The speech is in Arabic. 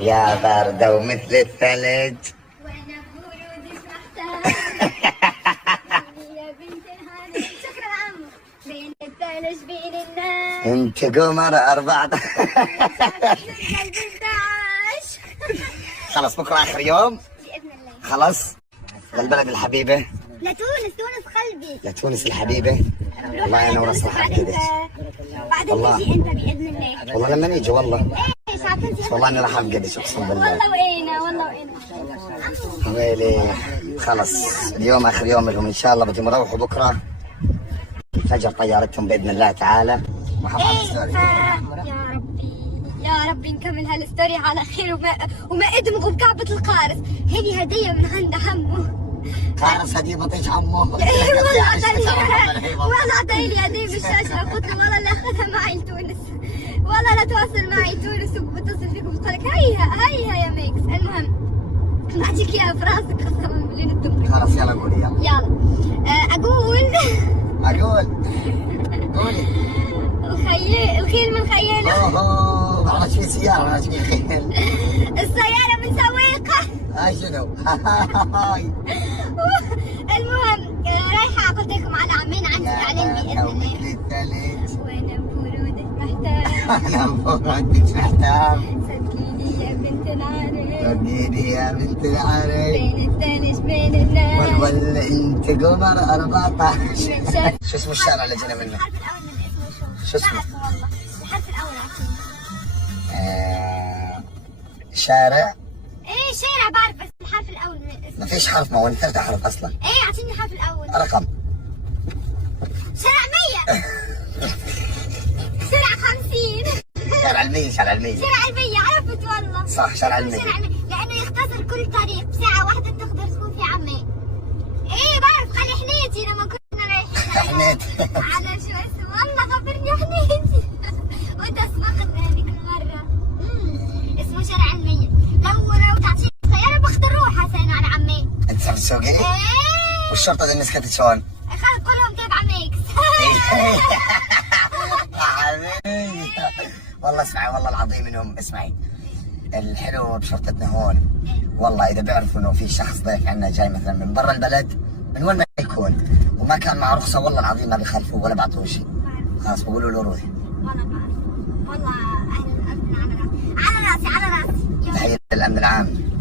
يا باردة ومثل الثلج. وانا بورودك محتاج يا بنت الهاني. شكرا عمو. بين الثلج بين الناس انت قمر 14. خلاص بكره اخر يوم بإذن الله. خلاص. للبلد الحبيبة، لتونس، تونس قلبي. لتونس الحبيبة. والله انا وراسي راح احكي بعدين والله. تجي انت باذن الله. والله لما نيجي والله. ايش عارفين؟ والله انا راح افقدك اقسم بالله. والله وانا والله وانا. ويلي خلص اليوم اخر يوم لهم ان شاء الله. بدهم يروحوا بكره الفجر طيارتهم باذن الله تعالى. يا ربي يا ربي نكمل هالستوري على خير وما ادمغوا بكعبة القارص. هذه هدية من عند عمو. قارص هدية بطيش عمو. والله اعطاني لي هدية بالشاشة. قلت له والله لا اخذها معي لتونس. والله لا تواصل معي تونس وبتصل فيك وبتقول لك هيها يا ميكس. المهم بعطيك اياها في راسك قسما بالله الدمري. خلاص يلا قولي يلا. اقول قولي. الخيل من خياله. اوه ما عرفت في سيارة، ما عرفت في خيل. السيارة من سويقة. هاي شنو؟ المهم رايحة قلت لكم على عمين عندي تعليم بإذن الله. وانا بورودك محتاج. انا بورودك محتاج. صدقيني يا بنت العرب. صدقيني يا بنت العرب. بين الثلج بين الناس. والول انت قمر 14. شو اسمه الشارع اللي جينا منه؟ الحرف الأول من اسمه شو اسمه؟ والله الحرف الأول عشان. شارع. ايه شارع بعرف بس الحرف الأول من اسمه. ما فيش حرف، ما هو ثلاثة حرف اصلا. ايه اعطيني الحرف الأول. رقم. شارع 100. شارع 50. شارع المية. شارع 100 عرفت والله. صح شارع المية. لأنه يختصر كل طريق بساعة واحدة تقدر تكون في عمان. ايه بعرف خلي حنيتي لما كنا رايحين حنيتي على شو اسمه والله خبرني حنيتي. وانت سبقتنا هذيك المرة. اسمه شارع 100. لو تعطيني سيارة بختار روحها سنة على عمان. انت صرت تسوقي؟ ايه. والشرطة دي مسكت شلون؟ خلص كلهم تابع ميكس. يا حبيبي والله اسمعي، والله العظيم انهم اسمعي الحلو بشرطتنا هون. والله اذا بيعرفوا انه في شخص ضيف عندنا جاي مثلا من برا البلد من وين ما يكون وما كان معه رخصه، والله العظيم ما بيخالفوه ولا بيعطوه شيء. خلاص بقولوا له روحي. والله بعرف والله اهل الامن على راسي على راسي. تحيه للامن العام.